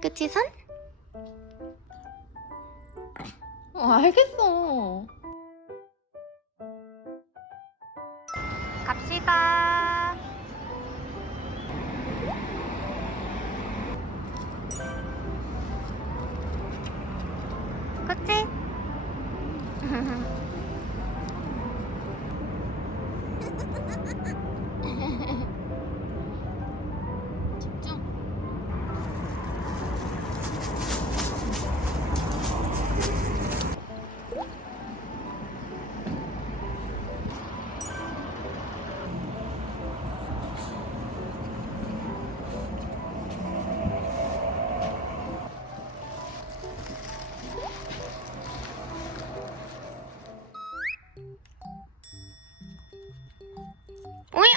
그치 선? 어 알겠어 갑시다 그치? 집중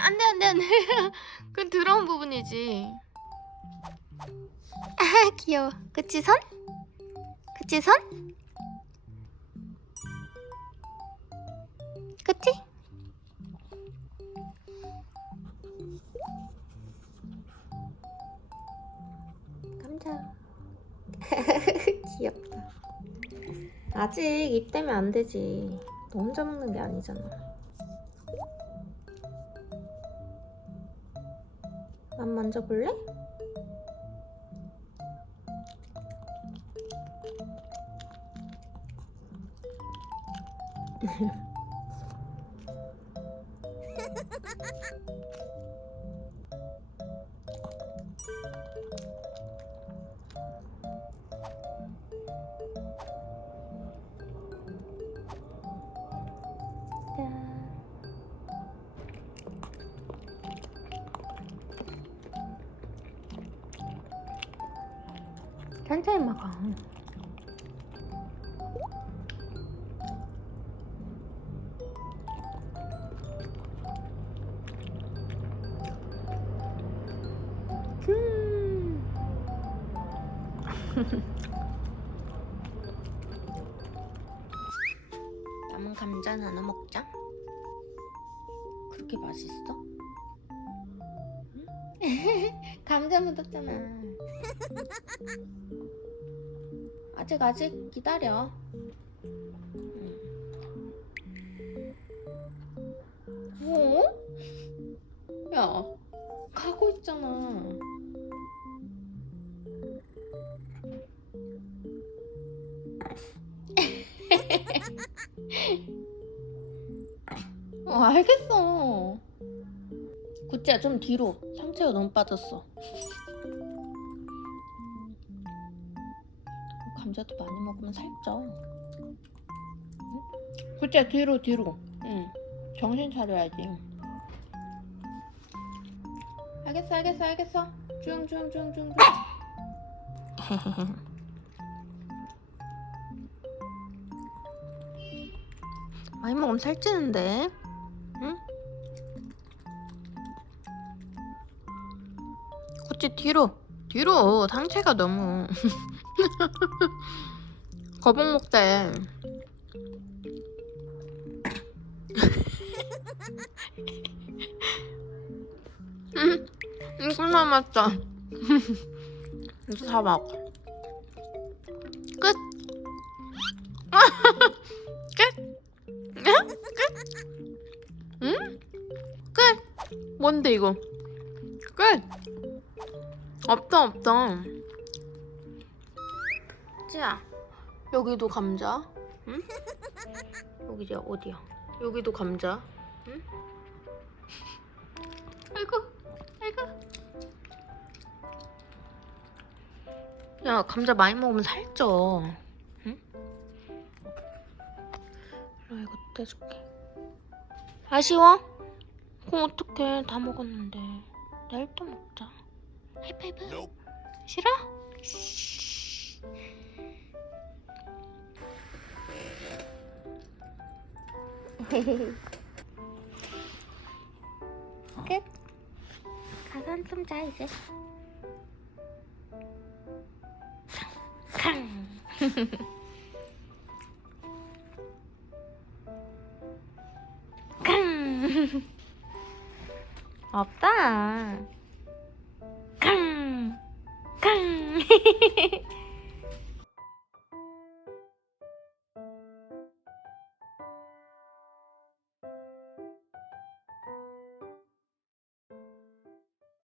안돼 안돼 안돼. 그건 더러운 부분이지. 아 귀여워. 그치 선? 그치 선? 그치? 깜짝 귀엽다. 아직 입 대면 안 되지. 너 혼자 먹는 게 아니잖아 안 만져볼래? 천천히 먹어. 음. 남은 감자 나눠 먹자. 그렇게 맛있어? 응? 감자 묻었잖아. 아직 아직 기다려. 응. 뭐? 야, 가고 있잖아. 어, 알겠어. 구찌야, 좀 뒤로. 상체가 너무 빠졌어. 감자도 많이 먹으면 살쪄. 응? 구찌야, 뒤로, 뒤로. 응. 정신 차려야지. 알겠어, 알겠어, 알겠어. 쭉. 많이 먹으면 살찌는데. 응? 그치 뒤로 뒤로 상체가 너무 거북 먹대. 응, 이거 남았다. 이거 다 먹어. 끝. 끝. 응? 끝. 응? 끝. 뭔데 이거? 끝. 없다 없다. 찌야 여기도 감자. 응? 여기야 어디야? 여기도 감자. 응? 아이고 아이고. 야 감자 많이 먹으면 살쪄. 응? 나 이거 떼줄게. 아쉬워? 그럼 어떡해 다 먹었는데 내일 또 먹자. 하이파이브. 싫어? 끝. 가서 한숨 자 이제. 캉. 캉. 없다. 캉. 캉.